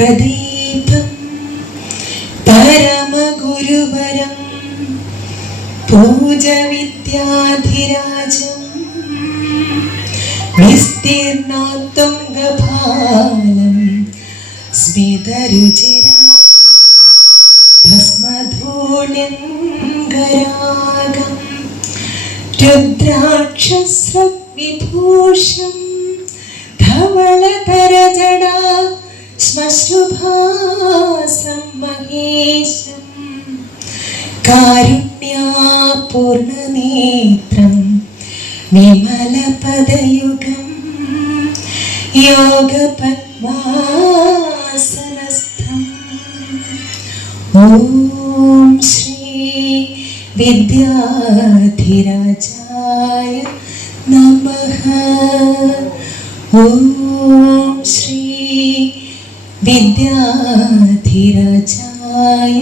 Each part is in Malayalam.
പ്രദീപം പരമഗുരുവരം പൂജവിദ്യാധിരാജം വിസ്തീർണാത്തുംഗഭാലം സ്മിതരുചിരം ഭസ്മധൂളിംഗരാഗം രുദ്രാക്ഷസ്രവിഭൂഷം योग ॐ श्री विद्याधिराजाय नमः। ॐ श्री विद्याधिराजाय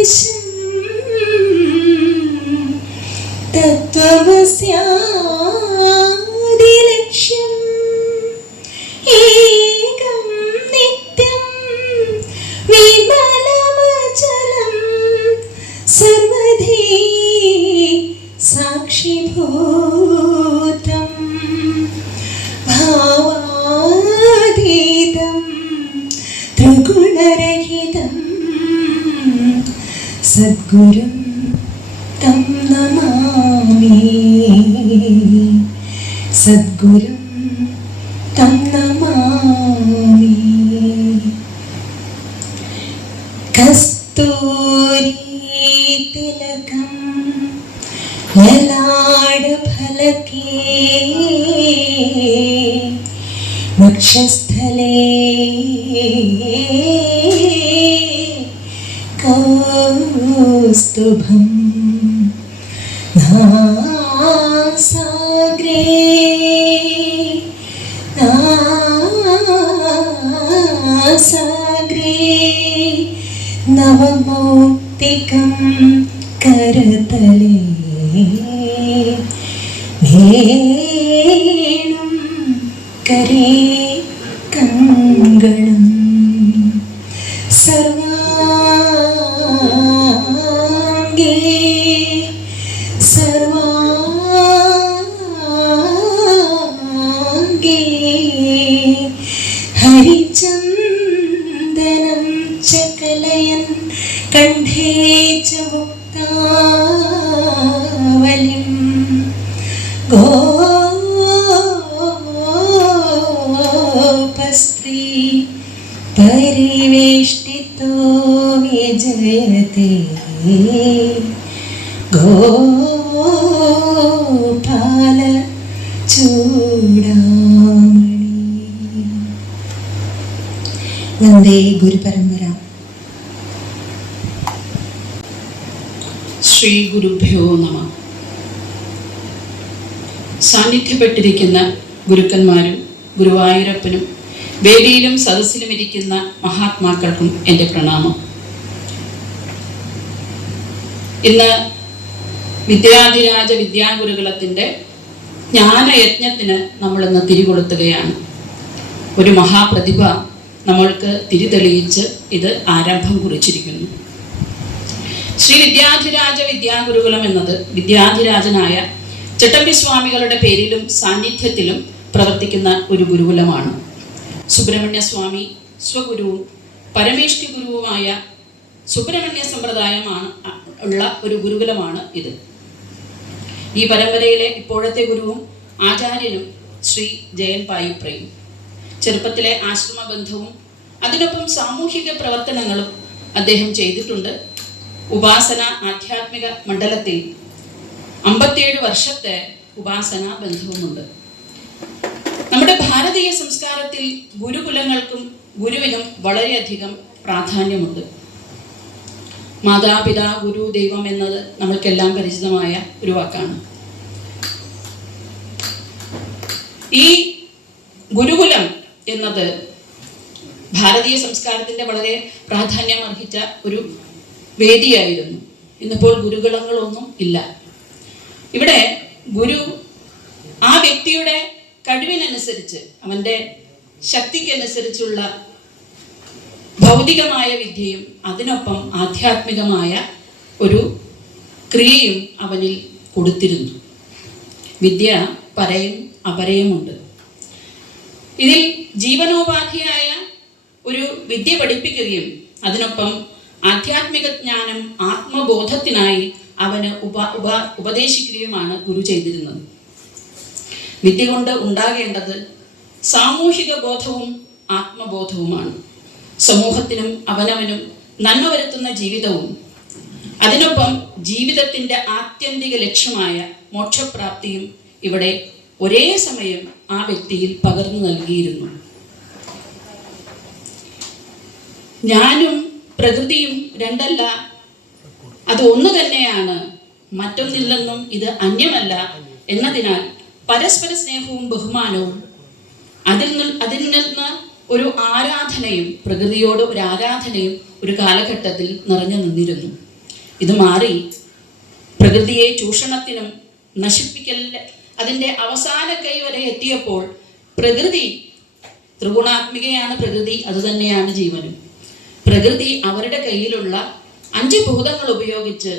ഗഗനസദൃശം തത്വമസ്യാദിലക്ഷ്യം ഏകം നിത്യം വിമലമചലം. സർവധി സാക്ഷിഭൂതം. ഭാവാതീതം ത്രിഗുണരഹിതം സദ്ഗുരും തം നമാമി. സദ്ഗുരും തം നമാമി. കസ്തൂരീതിലകം ലലാടഫലകേ വക്ഷസ്ഥലേ कौस्तुभं साग्रे साग्रे करतले। हे വിജയത്തെ ഗോപാല ചൂടാമണി നന്ദേ ഗുരുപരമ്പര. ശ്രീ ഗുരുഭ്യോ നമ. സാന്നിധ്യപ്പെട്ടിരിക്കുന്ന ഗുരുക്കന്മാരും ഗുരുവായൂരപ്പനും വേദിയിലും സദസ്സിലും ഇരിക്കുന്ന മഹാത്മാക്കൾക്കും എന്റെ പ്രണാമം. ഇന്ന് വിദ്യാധിരാജ വിദ്യാഗുരുകുലത്തിന്റെ ജ്ഞാനയജ്ഞത്തിന് നമ്മളിന്ന് തിരികൊളുത്തുകയാണ്. ഒരു മഹാപ്രതിഭ നമ്മൾക്ക് തിരിതെളിയിച്ച് ഇത് ആരംഭം കുറിച്ചിരിക്കുന്നു. ശ്രീ വിദ്യാധിരാജ വിദ്യാഗുരുകുലം എന്നത് വിദ്യാധിരാജനായ ചട്ടമ്പി സ്വാമികളുടെ പേരിലും സാന്നിധ്യത്തിലും പ്രവർത്തിക്കുന്ന ഒരു ഗുരുകുലമാണ്. സുബ്രഹ്മണ്യ സ്വാമി സ്വഗുരുവും പരമേഷ്ടി ഗുരുവുമായ സുബ്രഹ്മണ്യ സമ്പ്രദായമാണ് ഉള്ള ഒരു ഗുരുകുലമാണ് ഇത്. ഈ പരമ്പരയിലെ ഇപ്പോഴത്തെ ഗുരുവും ആചാര്യനും ശ്രീ ജയൻ പായിപ്രയും ചെറുപ്പത്തിലെ ആശ്രമ ബന്ധവും അതിനൊപ്പം സാമൂഹിക പ്രവർത്തനങ്ങളും അദ്ദേഹം ചെയ്തിട്ടുണ്ട്. ഉപാസന ആധ്യാത്മിക മണ്ഡലത്തിൽ അമ്പത്തിയേഴ് വർഷത്തെ ഉപാസന ബന്ധവുമുണ്ട്. നമ്മുടെ ഭാരതീയ സംസ്കാരത്തിൽ ഗുരുകുലങ്ങൾക്കും ഗുരുവിനും വളരെയധികം പ്രാധാന്യമുണ്ട്. മാതാപിതാ ഗുരു ദൈവം എന്നത് നമ്മൾക്കെല്ലാം പരിചിതമായ ഒരു വാക്കാണ്. ഈ ഗുരുകുലം എന്നത് ഭാരതീയ സംസ്കാരത്തിന്റെ വളരെ പ്രാധാന്യം അർഹിച്ച ഒരു വേദിയായിരുന്നു. ഇന്നിപ്പോൾ ഗുരുകുലങ്ങളൊന്നും ഇല്ല. ഇവിടെ ഗുരു ആ വ്യക്തിയുടെ കഴിവിനനുസരിച്ച് അവന്റെ ശക്തിക്കനുസരിച്ചുള്ള ഭൗതികമായ വിദ്യയും അതിനൊപ്പം ആധ്യാത്മികമായ ഒരു ക്രിയയും അവനിൽ കൊടുത്തിരുന്നു. വിദ്യ പരയും അപരയുമുണ്ട്. ഇതിൽ ജീവനോപാധിയായ ഒരു വിദ്യ പഠിപ്പിക്കുകയും അതിനൊപ്പം ആധ്യാത്മിക ജ്ഞാനം ആത്മബോധത്തിനായി അവന് ഉപ ഉപ ഉപദേശിക്കുകയുമാണ് ഗുരു ചെയ്തിരുന്നത്. വിദ്യ കൊണ്ട് ഉണ്ടാകേണ്ടത് സാമൂഹിക ബോധവും ആത്മബോധവുമാണ്. സമൂഹത്തിനും അവനവനും നന്മ വരുത്തുന്ന ജീവിതവും. അതിനൊപ്പം ജീവിതത്തിന്റെ ആത്യന്തിക ലക്ഷ്യമായ മോക്ഷപ്രാപ്തിയും ഇവിടെ ഒരേ സമയം ആ വ്യക്തിയിൽ പകർന്നു നൽകിയിരുന്നു. ഞാനും പ്രകൃതിയും രണ്ടല്ല. അത് ഒന്ന് തന്നെയാണ്. മറ്റൊന്നിൽ നിന്നും ഇത് അന്യമല്ല എന്നതിനാൽ പരസ്പര സ്നേഹവും ബഹുമാനവും അതിൽ നിന്ന് അതിൽ നിന്ന് ഒരു ആരാധനയും പ്രകൃതിയോട് ഒരു ആരാധനയും ഒരു കാലഘട്ടത്തിൽ നിറഞ്ഞു നിന്നിരുന്നു. ഇത് മാറി പ്രകൃതിയെ ചൂഷണത്തിനും നശിപ്പിക്കൽ അതിന്റെ അവസാന കൈ വരെ എത്തിയപ്പോൾ പ്രകൃതി ത്രിഗുണാത്മികയാണ് പ്രകൃതി അതുതന്നെയാണ് ജീവനും. പ്രകൃതി അവരുടെ കയ്യിലുള്ള അഞ്ച് ഭൂതങ്ങൾ ഉപയോഗിച്ച്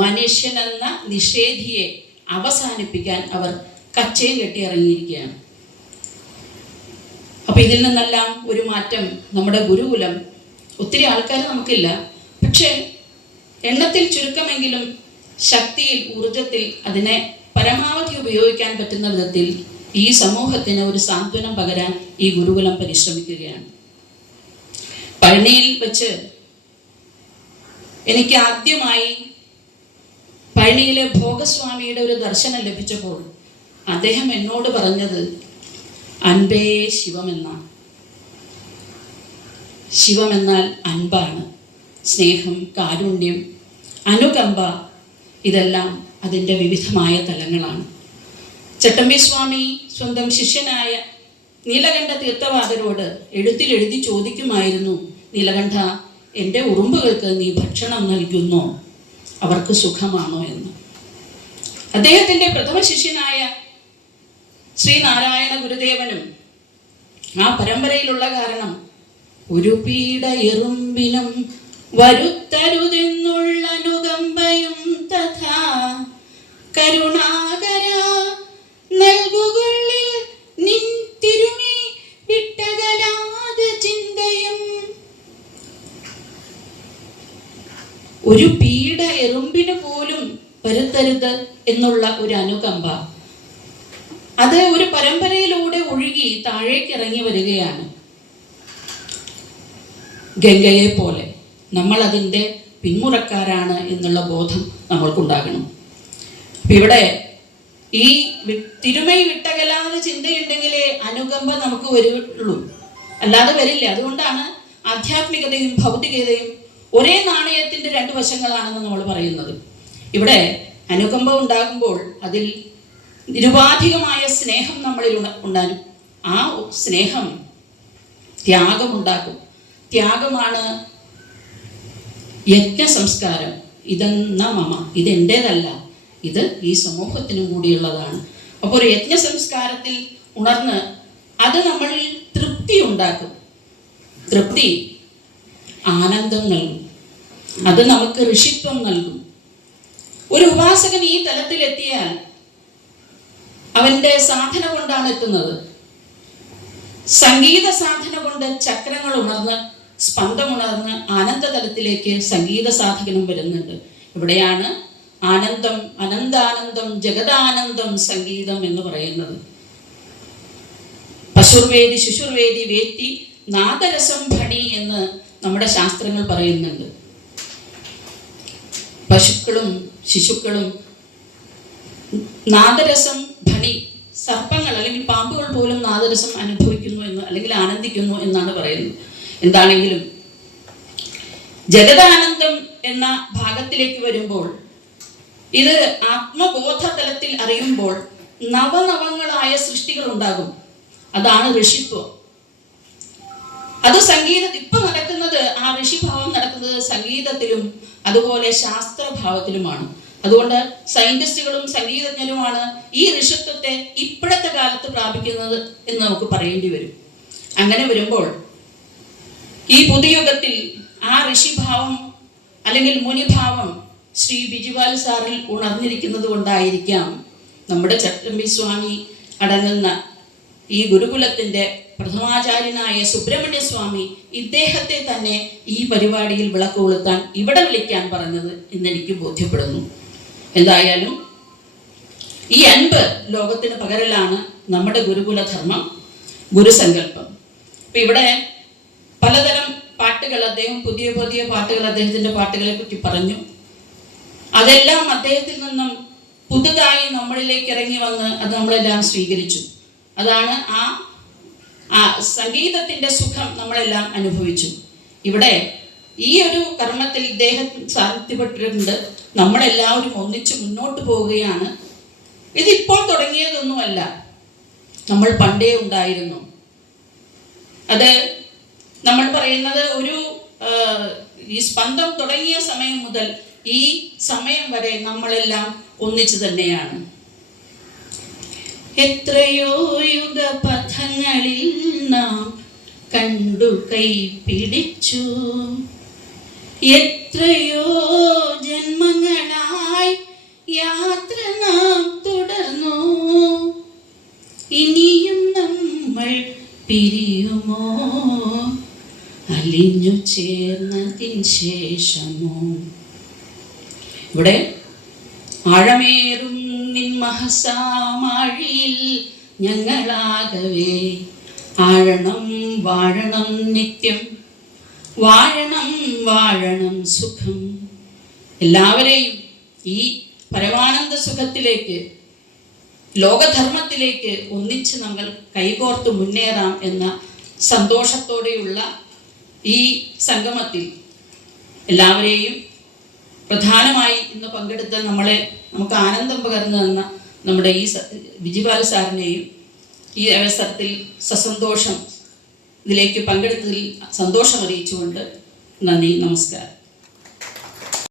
മനുഷ്യനെന്ന നിഷേധിയെ അവസാനിപ്പിക്കാൻ അവർ കച്ചയും കെട്ടി ഇറങ്ങിയിരിക്കുകയാണ് അപ്പൊ ഇതിൽ നിന്നെല്ലാം ഒരു മാറ്റം നമ്മുടെ ഗുരുകുലം ഒത്തിരി ആൾക്കാർ നമുക്കില്ല. പക്ഷേ എണ്ണത്തിൽ ചുരുക്കമെങ്കിലും ശക്തിയിൽ ഊർജത്തിൽ അതിനെ പരമാവധി ഉപയോഗിക്കാൻ പറ്റുന്ന വിധത്തിൽ ഈ സമൂഹത്തിന് ഒരു സാന്ത്വനം പകരാൻ ഈ ഗുരുകുലം പരിശ്രമിക്കുകയാണ്. പഴനിയിൽ വെച്ച് എനിക്ക് ആദ്യമായി പഴനിയിലെ ഭോഗസ്വാമിയുടെ ഒരു ദർശനം ലഭിച്ചപ്പോൾ അദ്ദേഹം എന്നോട് പറഞ്ഞത് അൻപേ ശിവമെന്ന ശിവമെന്നാൽ അൻപാണ്. സ്നേഹം കാരുണ്യം അനുകമ്പ ഇതെല്ലാം അതിന്റെ വിവിധമായ തലങ്ങളാണ്. ചട്ടമ്പി സ്വാമി സ്വന്തം ശിഷ്യനായ നീലകണ്ഠ തീർത്ഥവാദരോട് എഴുത്തിലെഴുതി ചോദിക്കുമായിരുന്നു നീലകണ്ഠ എന്റെ ഉറുമ്പുകൾക്ക് നീ ഭക്ഷണം നൽകുന്നോ? അവർക്ക് സുഖമാണോ? എന്ന്. അദ്ദേഹത്തിന്റെ പ്രഥമ ശിഷ്യനായ ശ്രീനാരായണ ഗുരുദേവനും ആ പരമ്പരയിലുള്ള കാരണം ഒരു പീഡ എറുമ്പിനും വരുത്തരുതെന്നുള്ള അനുകമ്പയും തഥാ കരുണാകര നൽകുകൊള്ളിൽ നിൻ ചിന്തയും. ഒരു പീഡ എറുമ്പിന് പോലും വരുത്തരുത് എന്നുള്ള ഒരു അനുകമ്പ. അത് ഒരു പരമ്പരയിലൂടെ ഒഴുകി താഴേക്ക് ഇറങ്ങി വരികയാണ്. ഗംഗയെ പോലെ നമ്മൾ അതിന്റെ പിന്മുറക്കാരാണ് എന്നുള്ള ബോധം നമ്മൾക്കുണ്ടാകണം. അപ്പൊ ഇവിടെ ഈ തിരുമൈ വിട്ടകലാന്ന് ചിന്തയുണ്ടെങ്കിലേ അനുകമ്പ നമുക്ക് വരുള്ളൂ. അല്ലാതെ വരില്ല. അതുകൊണ്ടാണ് ആധ്യാത്മികതയും ഭൗതികതയും ഒരേ നാണയത്തിന്റെ രണ്ട് വശങ്ങളാണെന്ന് നമ്മൾ പറയുന്നത്. ഇവിടെ അനുകമ്പ ഉണ്ടാകുമ്പോൾ അതിൽ നിരുപാധികമായ സ്നേഹം നമ്മളിൽ ഉണ- ഉണ്ടാകും. ആ സ്നേഹം ത്യാഗമുണ്ടാക്കും. ത്യാഗമാണ് യജ്ഞ സംസ്കാരം ഇതെന്ന മമ. ഇതെന്റേതല്ല ഇത് ഈ സമൂഹത്തിനും കൂടിയുള്ളതാണ്. അപ്പോൾ ഒരു യജ്ഞ സംസ്കാരത്തിൽ ഉണർന്ന് അത് നമ്മളിൽ തൃപ്തി ഉണ്ടാക്കും തൃപ്തി ആനന്ദം നൽകും. അത് നമുക്ക് ഋഷിത്വം നൽകും. ഒരു ഉപാസകൻ ഈ തലത്തിലെത്തിയാൽ അവന്റെ സാധന കൊണ്ടാണ് എത്തുന്നത്. സംഗീത സാധന കൊണ്ട് ചക്രങ്ങൾ ഉണർന്ന് സ്പന്ദം സ്പന്ദമുണർന്ന് ആനന്ദതലത്തിലേക്ക് സംഗീത സാധകനും വരുന്നുണ്ട്. ഇവിടെയാണ് ആനന്ദം അനന്താനന്ദം ജഗദാനന്ദം സംഗീതം എന്ന് പറയുന്നത്. പശുർവേദി ശിശുർവേദി വേത്തി നാദരസം ഭണി എന്ന് നമ്മുടെ ശാസ്ത്രങ്ങൾ പറയുന്നുണ്ട്. പശുക്കളും ശിശുക്കളും നാദരസം ഭണി സർപ്പങ്ങൾ അല്ലെങ്കിൽ പാമ്പുകൾ പോലും നാദരസം അനുഭവിക്കുന്നു എന്ന് അല്ലെങ്കിൽ ആനന്ദിക്കുന്നു എന്നാണ് പറയുന്നത്. എന്താണെങ്കിലും ജഗതാനന്ദം എന്ന ഭാഗത്തിലേക്ക് വരുമ്പോൾ ഇത് ആത്മബോധ തലത്തിൽ അറിയുമ്പോൾ നവനവങ്ങളായ സൃഷ്ടികൾ ഉണ്ടാകും. അതാണ് ഋഷിത്വം. അത് സംഗീത ഇപ്പൊ നടക്കുന്നത് ആ ഋഷിഭാവം നടക്കുന്നത് സംഗീതത്തിലും അതുപോലെ ശാസ്ത്രഭാവത്തിലുമാണ്. അതുകൊണ്ട് സയന്റിസ്റ്റുകളും സംഗീതജ്ഞരുമാണ് ഈ ഋഷിത്വത്തെ ഇപ്പോഴത്തെ കാലത്ത് പ്രാപിക്കുന്നത് എന്ന് നമുക്ക് പറയേണ്ടി വരും. അങ്ങനെ വരുമ്പോൾ ഈ പുതുയുഗത്തിൽ ആ ഋഷിഭാവം അല്ലെങ്കിൽ മുനിഭാവം ശ്രീ ബിജുപാൽ സാറിൽ ഉണർന്നിരിക്കുന്നത് കൊണ്ടായിരിക്കാം നമ്മുടെ ചട്ടമ്പി സ്വാമി അടങ്ങുന്ന ഈ ഗുരുകുലത്തിന്റെ പ്രഥമാചാര്യനായ സുബ്രഹ്മണ്യ സ്വാമി ഇദ്ദേഹത്തെ തന്നെ ഈ പരിപാടിയിൽ വിളക്ക് കൊളുത്താൻ ഇവിടെ വിളിക്കാൻ പറഞ്ഞത് എന്നെനിക്ക് ബോധ്യപ്പെടുന്നു. എന്തായാലും ഈ അൻപ് ലോകത്തിന് പകരലാണ് നമ്മുടെ ഗുരുകുലധർമ്മം ഗുരുസങ്കല്പം. അപ്പൊ ഇവിടെ പലതരം പാട്ടുകൾ അദ്ദേഹം പുതിയ പുതിയ പാട്ടുകൾ അദ്ദേഹത്തിന്റെ പാട്ടുകളെ പറ്റി പറഞ്ഞു. അതെല്ലാം അദ്ദേഹത്തിൽ നിന്നും പുതുതായി നമ്മളിലേക്ക് ഇറങ്ങി വന്ന് അത് നമ്മളെല്ലാം സ്വീകരിച്ചു. അതാണ് ആ ആ സുഖം നമ്മളെല്ലാം അനുഭവിച്ചു. ഇവിടെ ഈ ഒരു കർമ്മത്തിൽ ഇദ്ദേഹം സാധ്യപ്പെട്ടിട്ടുണ്ട് നമ്മളെല്ലാവരും ഒന്നിച്ച് മുന്നോട്ട് പോവുകയാണ്. ഇതിപ്പോൾ തുടങ്ങിയതൊന്നുമല്ല. നമ്മൾ പണ്ടേ ഉണ്ടായിരുന്നു. അത് നമ്മൾ പറയുന്നത് ഒരു ഈ സ്പന്ദം തുടങ്ങിയ സമയം മുതൽ ഈ സമയം വരെ നമ്മളെല്ലാം ഒന്നിച്ചു തന്നെയാണ്. എത്രയോ യുഗപഥങ്ങളിൽ നാം കണ്ടു കൈ പിടിച്ചു. എത്രയോ ജന്മങ്ങളായി യാത്ര നാം തുടർന്നു. ഇനിയും നമ്മൾ പിരിയുമോ? അലിഞ്ഞു ചേർന്നതിന് ശേഷമോ? ഇവിടെ ആഴമേറും നിൻ മഹസാമഴിയിൽ ഞങ്ങളാകവേ. ആഴണം വാഴണം നിത്യം വാഴണം വാഴണം സുഖം. എല്ലാവരെയും ഈ പരമാനന്ദ സുഖത്തിലേക്ക് ലോകധർമ്മത്തിലേക്ക് ഒന്നിച്ച് നമ്മൾ കൈകോർത്ത് മുന്നേറാം എന്ന സന്തോഷത്തോടെയുള്ള ഈ സംഗമത്തിൽ എല്ലാവരെയും പ്രധാനമായി ഇന്ന് പങ്കെടുത്ത നമ്മളെ നമുക്ക് ആനന്ദം പകർന്നു തന്ന നമ്മുടെ ഈ ബിജിപാൽ സാറിനെയും ഈ അവസരത്തിൽ സസന്തോഷം ഇതിലേക്ക് പങ്കെടുത്തതിൽ സന്തോഷം അറിയിച്ചുകൊണ്ട് നന്ദി നമസ്കാരം.